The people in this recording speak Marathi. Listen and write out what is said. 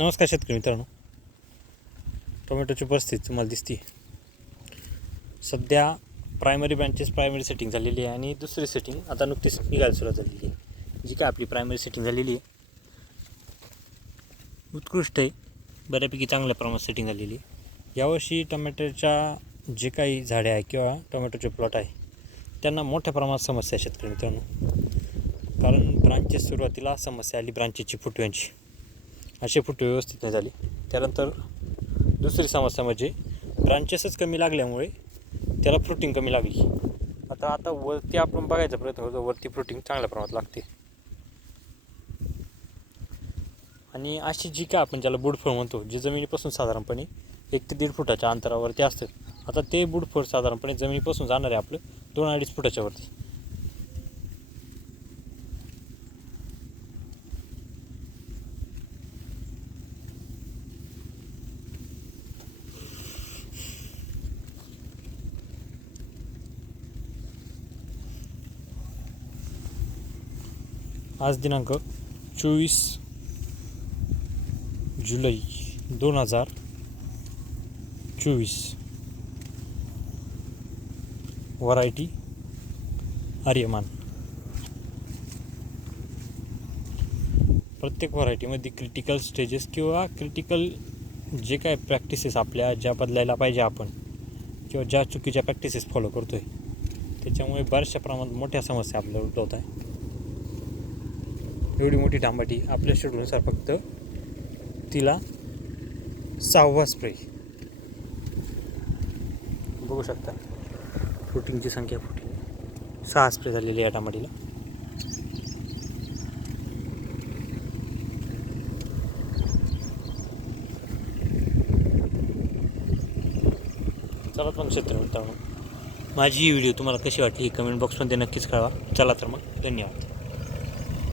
नमस्कार शेतकरी मित्रांनो. टोमॅटोची परिस्थिती तुम्हाला दिसते सध्या प्रायमरी ब्रँचेस प्रायमरी सेटिंग झालेली आहे आणि दुसरी सेटिंग आता नुकतीच निघायला सुरुवात झालेली आहे. जी काय आपली प्रायमरी सेटिंग झालेली आहे. उत्कृष्ट आहे. बऱ्यापैकी चांगल्या प्रमाणात सेटिंग झालेली आहे. यावर्षी टोमॅटोच्या जे काही झाडे आहे किंवा टोमॅटोचे प्लॉट आहे त्यांना मोठ्या प्रमाणात समस्या आहे शेतकरी मित्रांनो. कारण ब्रांचेस सुरुवातीला समस्या आली ब्रांचेसची फुटव्यांची. असे फुटे व्यवस्थित नाही झाले. त्यानंतर दुसरी समस्या म्हणजे ब्रांचेसच कमी लागल्यामुळे त्याला फ्रुटिंग कमी लागली. आता आता वरती आपण बघायचा प्रयत्न करतो. वरती फ्रुटिंग चांगल्या प्रमाणात लागते. आणि अशी जी काय आपण ज्याला बुडफळ म्हणतो जे जमिनीपासून साधारणपणे एक ते दीड फुटाच्या अंतरावरती असतं. आता ते बुडफळ साधारणपणे जमिनीपासून जाणार आहे आपलं दोन अडीच फुटाच्यावरती आज दिनांक चोवीस जुलै दोन हजार चोवीस. व्हरायटी आर्यमान. प्रत्येक व्हरायटीमध्ये क्रिटिकल स्टेजेस किंवा क्रिटिकल जे काय प्रॅक्टिसेस आपल्या ज्या बदलायला पाहिजे आपण किंवा ज्या चुकीच्या प्रॅक्टिसेस फॉलो करतो आहे त्याच्यामुळे बऱ्याचशा प्रमाणात मोठ्या समस्या आपल्याला उद्भवत आहे. एवढी मोठी डांबाटी आपल्या शेड्यूलनुसार फक्त तिला सहावा स्प्रे बघू शकता. फुटिंगची संख्या फुटिंग सहा स्प्रे झालेली या टांबाटीला चला पण मग मित्रांनो माझी ही व्हिडिओ तुम्हाला कशी वाटली ही कमेंट बॉक्समध्ये नक्कीच कळवा. चला तर मग धन्यवाद.